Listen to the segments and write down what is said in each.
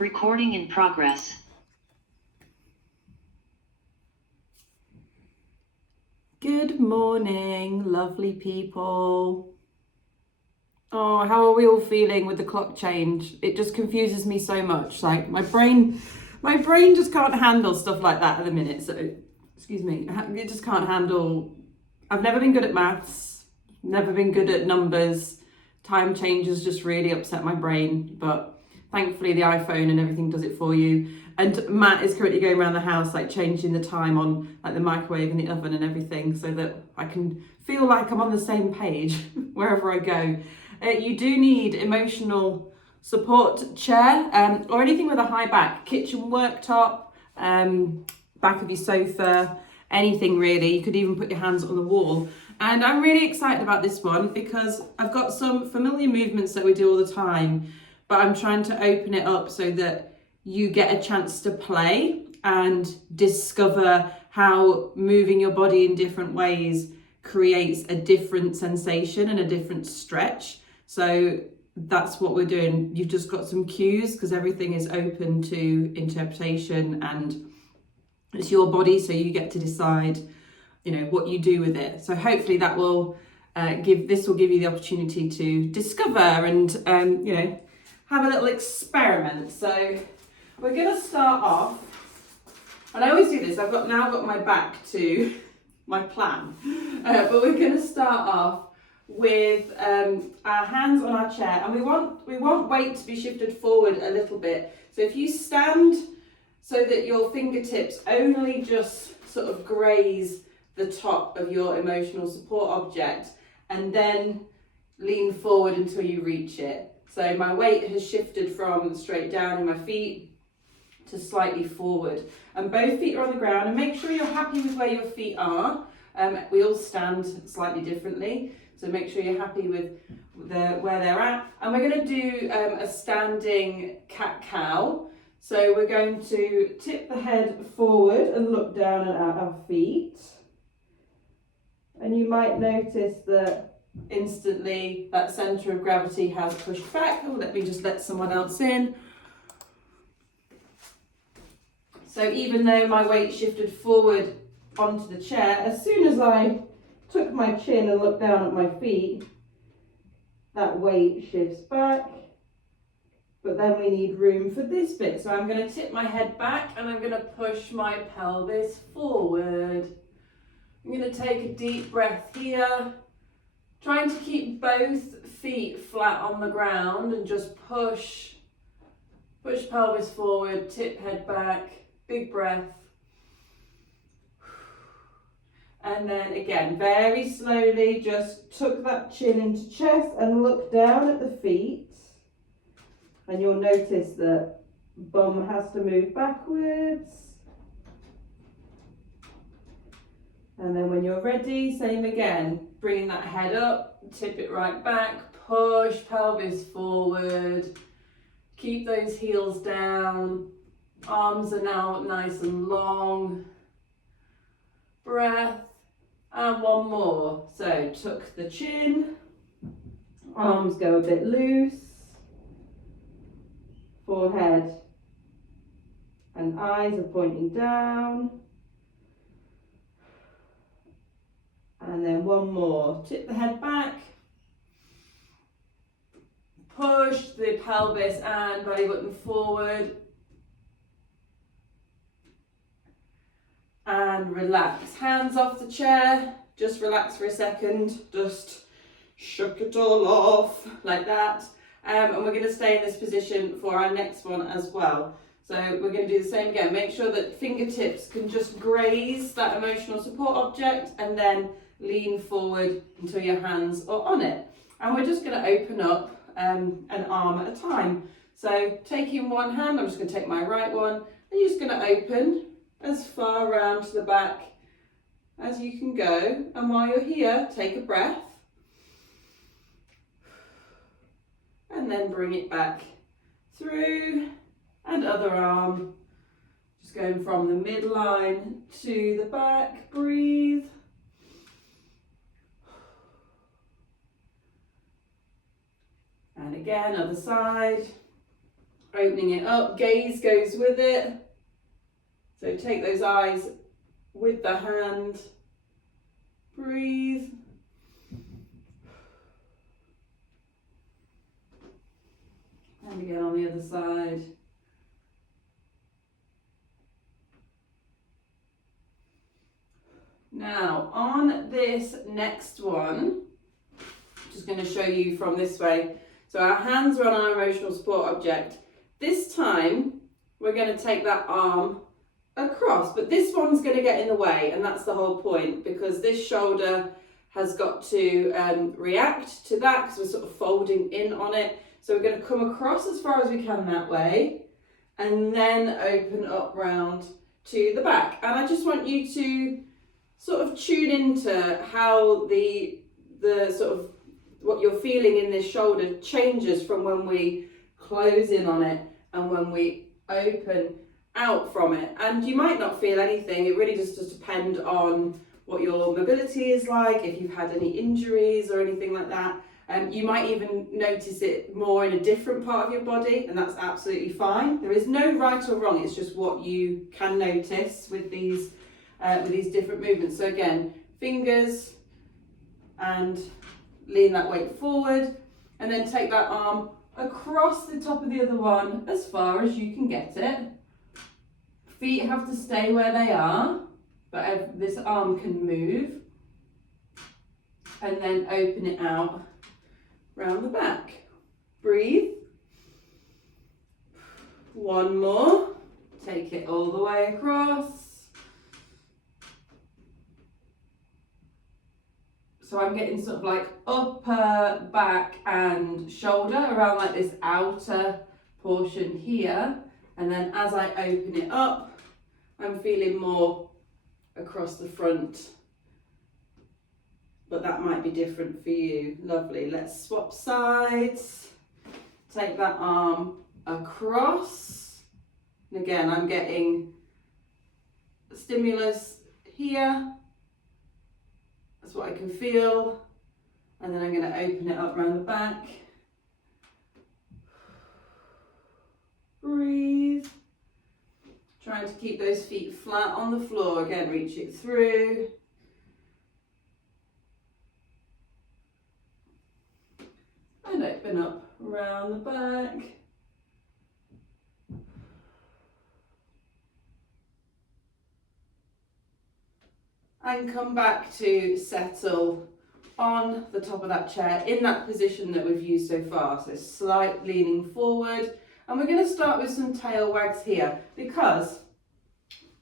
Recording in progress. Good morning, lovely people. Oh, how are we all feeling with the clock change? It just confuses me so much. Like my brain just can't handle stuff like that at the minute. So, excuse me, it just can't handle. I've never been good at maths, never been good at numbers. Time changes just really upset my brain, but thankfully the iPhone and everything does it for you. And Matt is currently going around the house like changing the time on like the microwave and the oven and everything so that I can feel like I'm on the same page wherever I go. You do need emotional support chair or anything with a high back, kitchen worktop, back of your sofa, anything really. You could even put your hands on the wall. And I'm really excited about this one because I've got some familiar movements that we do all the time, but I'm trying to open it up so that you get a chance to play and discover how moving your body in different ways creates a different sensation and a different stretch. So that's what we're doing. You've just got some cues because everything is open to interpretation and it's your body, so you get to decide, what you do with it. So hopefully that will give you the opportunity to discover and have a little experiment. So we're going to start off, and I always do this. I've now got my back to my plan, but we're going to start off with our hands on our chair, and we want weight to be shifted forward a little bit. So if you stand so that your fingertips only just sort of graze the top of your emotional support object, and then lean forward until you reach it. So my weight has shifted from straight down in my feet to slightly forward, and both feet are on the ground. And make sure you're happy with where your feet are. We all stand slightly differently, so make sure you're happy with where they're at. And we're going to do a standing cat-cow. So we're going to tip the head forward and look down at our feet. And you might notice that instantly that centre of gravity has pushed back. Oh, let me just let someone else in. So even though my weight shifted forward onto the chair, as soon as I took my chin and looked down at my feet, that weight shifts back. But then we need room for this bit. So I'm going to tip my head back and I'm going to push my pelvis forward. I'm going to take a deep breath here, trying to keep both feet flat on the ground and just push pelvis forward, tip head back, big breath. And then again, very slowly, just tuck that chin into chest and look down at the feet. And you'll notice that bum has to move backwards. And then when you're ready, same again, bringing that head up, tip it right back, push pelvis forward, keep those heels down, arms are now nice and long, breath, and one more. So tuck the chin, arms go a bit loose, forehead and eyes are pointing down. And then one more, tip the head back, push the pelvis and belly button forward, and relax. Hands off the chair, just relax for a second, just shuck it all off like that. And we're going to stay in this position for our next one as well. So we're going to do the same again. Make sure that fingertips can just graze that emotional support object and then lean forward until your hands are on it. And we're just going to open up an arm at a time. So taking one hand, I'm just going to take my right one, and you're just going to open as far around to the back as you can go. And while you're here, take a breath. And then bring it back through, and other arm. Just going from the midline to the back, breathe. And again, other side. Opening it up, gaze goes with it. So take those eyes with the hand. Breathe. And again on the other side. Now, on this next one, I'm just going to show you from this way. So our hands are on our emotional support object. This time, we're going to take that arm across, but this one's going to get in the way, and that's the whole point, because this shoulder has got to react to that, because we're sort of folding in on it. So we're going to come across as far as we can that way, and then open up round to the back. And I just want you to sort of tune into how the sort of what you're feeling in this shoulder changes from when we close in on it and when we open out from it. And you might not feel anything. It really just does depend on what your mobility is like, if you've had any injuries or anything like that. You might even notice it more in a different part of your body, and that's absolutely fine. There is no right or wrong, it's just what you can notice with these different movements. So again, fingers, and lean that weight forward, and then take that arm across the top of the other one as far as you can get it. Feet have to stay where they are, but this arm can move. And then open it out round the back. Breathe. One more. Take it all the way across. So I'm getting sort of like upper back and shoulder around like this outer portion here. And then as I open it up, I'm feeling more across the front. But that might be different for you. Lovely. Let's swap sides. Take that arm across. And again, I'm getting stimulus here. That's what I can feel. And then I'm going to open it up around the back. Breathe. Trying to keep those feet flat on the floor. Again, reach it through. And open up around the back. And come back to settle on the top of that chair in that position that we've used so far. So slight leaning forward. And we're going to start with some tail wags here, because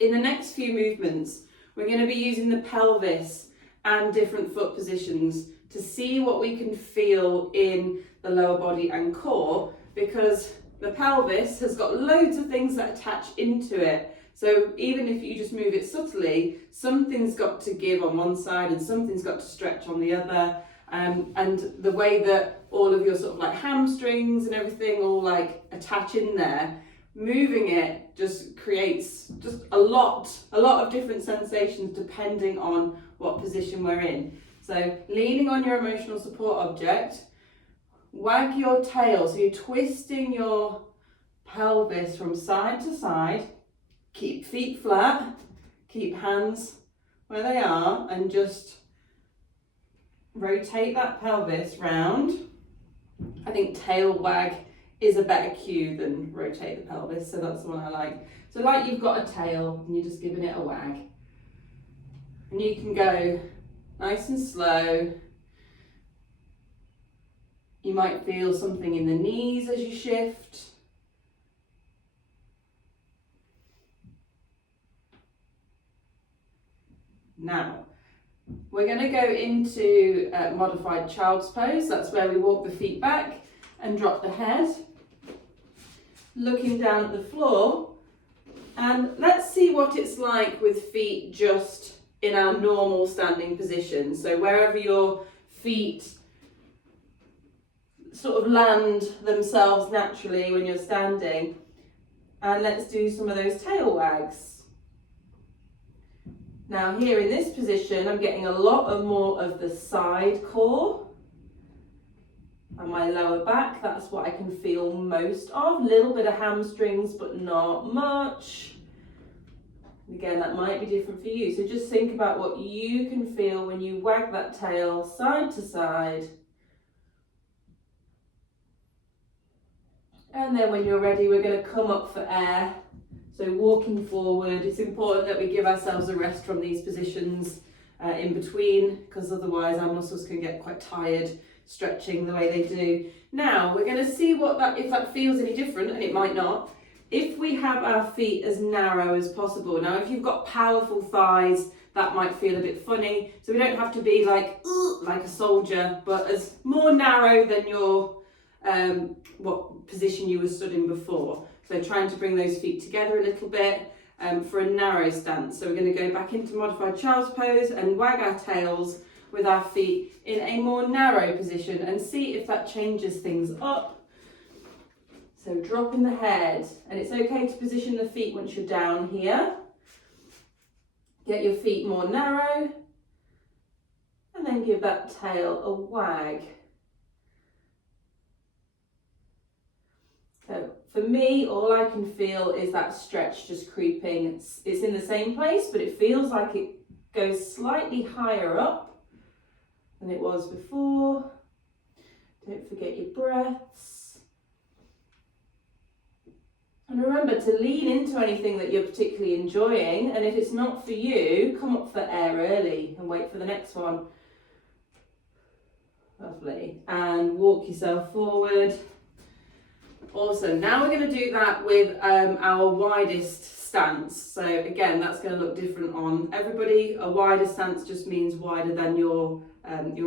in the next few movements, we're going to be using the pelvis and different foot positions to see what we can feel in the lower body and core, because the pelvis has got loads of things that attach into it. So even if you just move it subtly, something's got to give on one side and something's got to stretch on the other. And the way that all of your sort of like hamstrings and everything all like attach in there, moving it just creates just a lot of different sensations depending on what position we're in. So leaning on your emotional support object, wag your tail. So you're twisting your pelvis from side to side. Keep feet flat, keep hands where they are, and just rotate that pelvis round. I think tail wag is a better cue than rotate the pelvis, so that's the one I like. So like you've got a tail and you're just giving it a wag. And you can go nice and slow. You might feel something in the knees as you shift. Now, we're going to go into modified child's pose. That's where we walk the feet back and drop the head, looking down at the floor. And let's see what it's like with feet just in our normal standing position. So wherever your feet sort of land themselves naturally when you're standing. And let's do some of those tail wags. Now here in this position, I'm getting a lot more of the side core. and my lower back. That's what I can feel most of. A little bit of hamstrings, but not much. Again, that might be different for you. So just think about what you can feel when you wag that tail side to side. And then when you're ready, we're going to come up for air. So walking forward, it's important that we give ourselves a rest from these positions in between, because otherwise our muscles can get quite tired stretching the way they do. Now we're going to see if that feels any different, and it might not. If we have our feet as narrow as possible. Now, if you've got powerful thighs, that might feel a bit funny. So we don't have to be like a soldier, but as more narrow than your what position you were stood in before. So trying to bring those feet together a little bit for a narrow stance. So we're going to go back into modified child's pose and wag our tails with our feet in a more narrow position and see if that changes things up. So dropping the head, and it's okay to position the feet once you're down here. Get your feet more narrow, and then give that tail a wag. So for me, all I can feel is that stretch just creeping. It's in the same place, but it feels like it goes slightly higher up than it was before. Don't forget your breaths. And remember to lean into anything that you're particularly enjoying, and if it's not for you, come up for air early and wait for the next one. Lovely. And walk yourself forward. Awesome. Now we're going to do that with our widest stance. So again, that's going to look different on everybody. A wider stance just means wider than your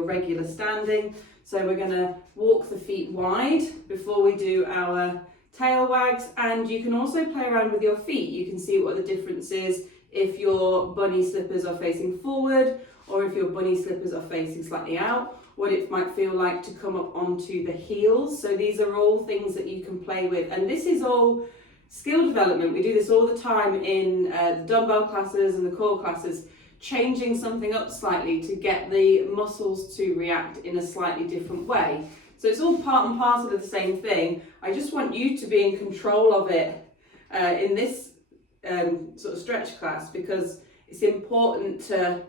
regular standing. So we're going to walk the feet wide before we do our tail wags, and you can also play around with your feet. You can see what the difference is if your bunny slippers are facing forward or if your bunny slippers are facing slightly out, what it might feel like to come up onto the heels. So these are all things that you can play with, and this is all skill development. We do this all the time in the dumbbell classes and the core classes, changing something up slightly to get the muscles to react in a slightly different way. So it's all part and parcel of the same thing. I just want you to be in control of it in this sort of stretch class, because it's important to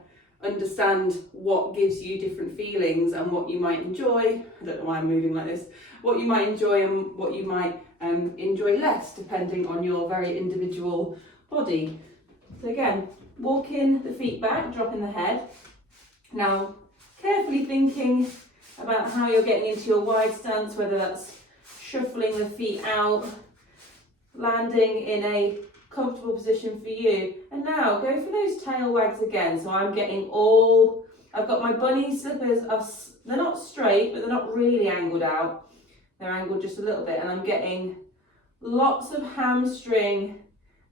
understand what gives you different feelings and what you might enjoy. I don't know why I'm moving like this. What you might enjoy and what you might enjoy less, depending on your very individual body. So again, walking the feet back, dropping the head. Now, carefully thinking about how you're getting into your wide stance, whether that's shuffling the feet out, landing in a comfortable position for you. And now go for those tail wags again. So I've got my bunny slippers, they're not straight, but they're not really angled out. They're angled just a little bit, and I'm getting lots of hamstring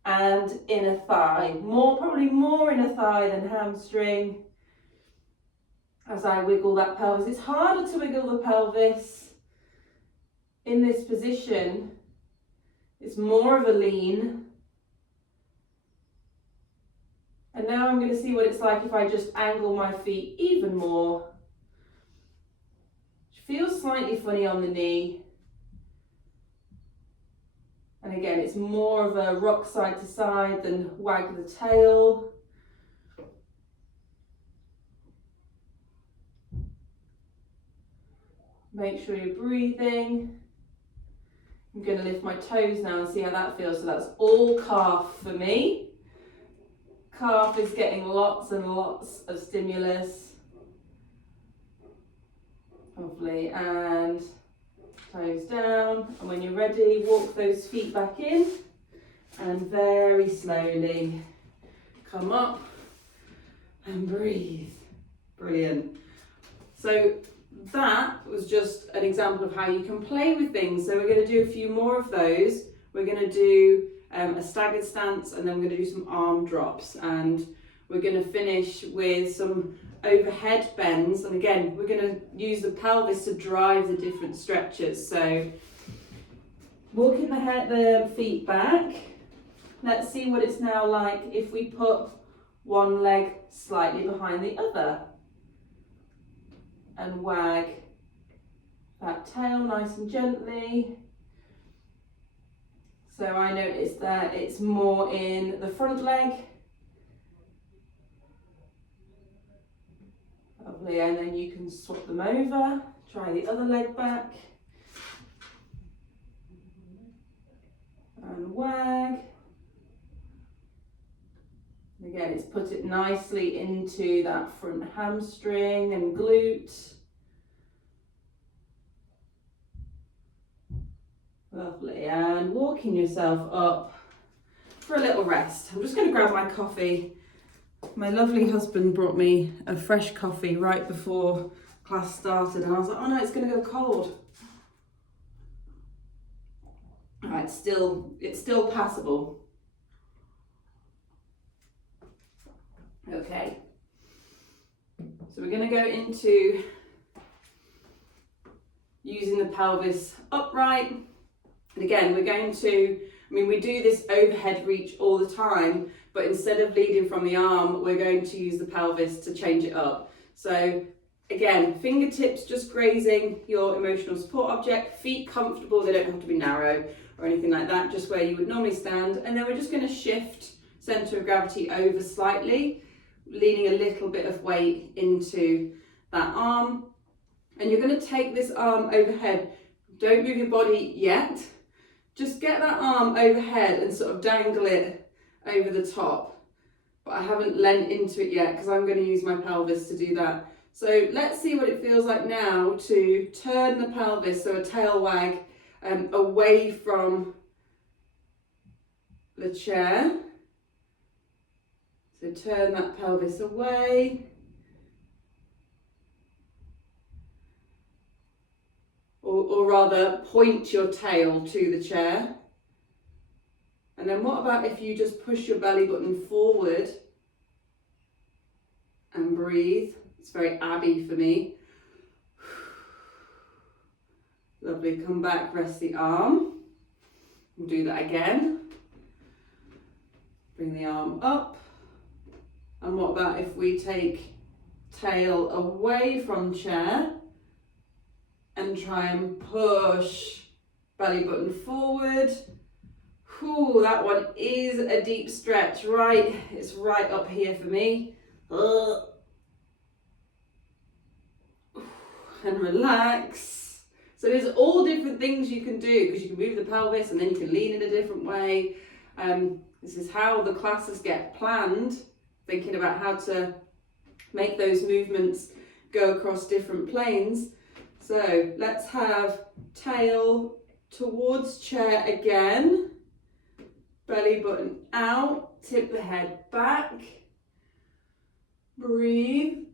and inner thigh. Probably more inner thigh than hamstring. As I wiggle that pelvis, it's harder to wiggle the pelvis in this position. It's more of a lean. And now I'm going to see what it's like if I just angle my feet even more. It feels slightly funny on the knee. And again, it's more of a rock side to side than wag the tail. Make sure you're breathing. I'm going to lift my toes now and see how that feels. So that's all calf for me. Calf is getting lots and lots of stimulus. Lovely. And toes down. And when you're ready, walk those feet back in. And very slowly come up and breathe. Brilliant. So that was just an example of how you can play with things. So we're going to do a few more of those. We're going to do a staggered stance, and then we're going to do some arm drops, and we're going to finish with some overhead bends. And again, we're going to use the pelvis to drive the different stretches. So walking the feet back. Let's see what it's now like if we put one leg slightly behind the other and wag that tail nice and gently. So I notice that it's more in the front leg. Lovely, and then you can swap them over. Try the other leg back. And wag. And again, it's put it nicely into that front hamstring and glute. Lovely, and walking yourself up for a little rest. I'm just going to grab my coffee. My lovely husband brought me a fresh coffee right before class started, and I was like, oh no, it's going to go cold. All right, it's still passable. Okay, so we're going to go into using the pelvis upright. And again, we're going to, we do this overhead reach all the time, but instead of leading from the arm, we're going to use the pelvis to change it up. So again, fingertips just grazing your emotional support object, feet comfortable, they don't have to be narrow or anything like that, just where you would normally stand. And then we're just going to shift center of gravity over slightly, leaning a little bit of weight into that arm. And you're going to take this arm overhead. Don't move your body yet. Just get that arm overhead and sort of dangle it over the top. But I haven't leant into it yet because I'm going to use my pelvis to do that. So let's see what it feels like now to turn the pelvis, so a tail wag, away from the chair. So turn that pelvis away. Or rather, point your tail to the chair. And then what about if you just push your belly button forward and breathe? It's very Abby for me. Lovely, come back, rest the arm. We'll do that again. Bring the arm up. And what about if we take tail away from chair and try and push belly button forward. Whew, that one is a deep stretch, right? It's right up here for me. And relax. So there's all different things you can do, because you can move the pelvis and then you can lean in a different way. This is how the classes get planned, thinking about how to make those movements go across different planes. So let's have tail towards chair again, belly button out, tip the head back, breathe.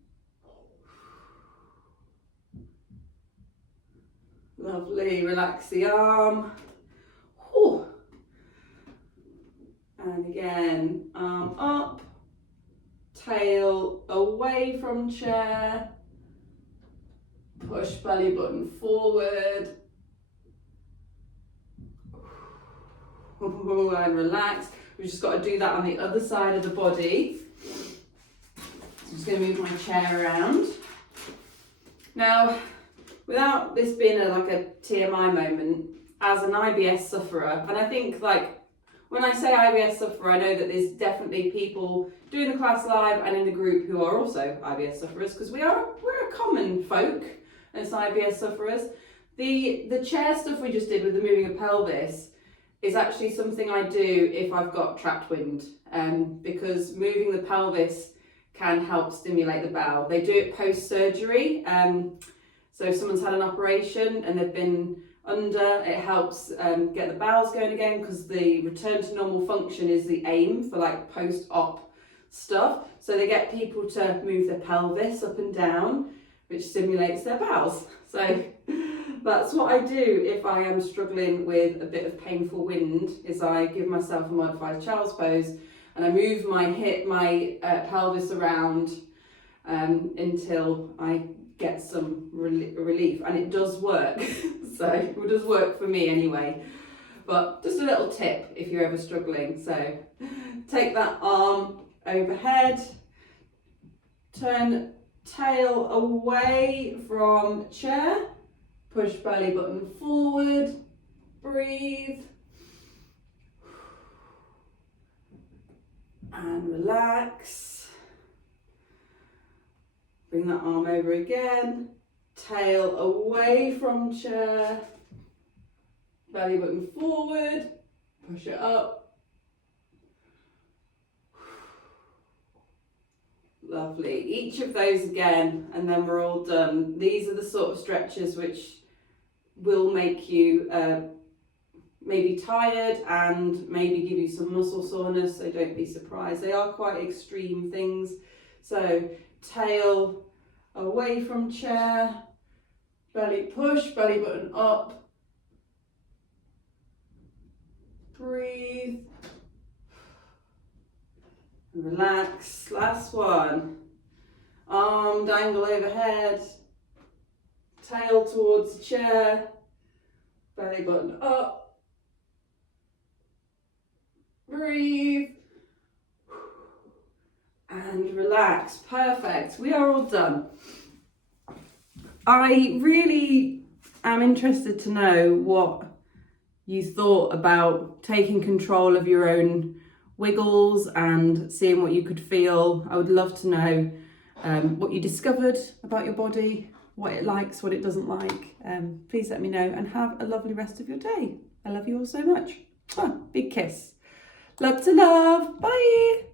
Lovely, relax the arm. Whew. And again, arm up, tail away from chair, push belly button forward, and relax. We've just got to do that on the other side of the body. So I'm just going to move my chair around. Now, without this being like a TMI moment, as an IBS sufferer, and I think when I say IBS sufferer, I know that there's definitely people doing the class live and in the group who are also IBS sufferers, because we're a common folk as IBS sufferers. The chair stuff we just did with the moving of pelvis is actually something I do if I've got trapped wind, because moving the pelvis can help stimulate the bowel. They do it post-surgery. So if someone's had an operation and they've been under, it helps get the bowels going again, because the return to normal function is the aim for post-op stuff. So they get people to move their pelvis up and down, which stimulates their bowels. So that's what I do if I am struggling with a bit of painful wind, is I give myself a modified child's pose and I move my pelvis around until I get some relief, and it does work. So it does work for me anyway. But just a little tip if you're ever struggling. So take that arm overhead, turn tail away from chair, Push belly button forward. Breathe. And relax. Bring that arm over again. Tail away from chair. Belly button forward. Push it up. Lovely. Each of those again, and then we're all done. These are the sort of stretches which will make you maybe tired and maybe give you some muscle soreness, so don't be surprised. They are quite extreme things. So tail away from chair, belly push, belly button up. Breathe. Relax. Last one. Arm dangle overhead. Tail towards the chair. Belly button up. Breathe. And relax. Perfect. We are all done. I really am interested to know what you thought about taking control of your own wiggles and seeing what you could feel. I would love to know what you discovered about your body, what it likes, what it doesn't like. Please let me know and have a lovely rest of your day. I love you all so much. Big kiss. Love to love. Bye.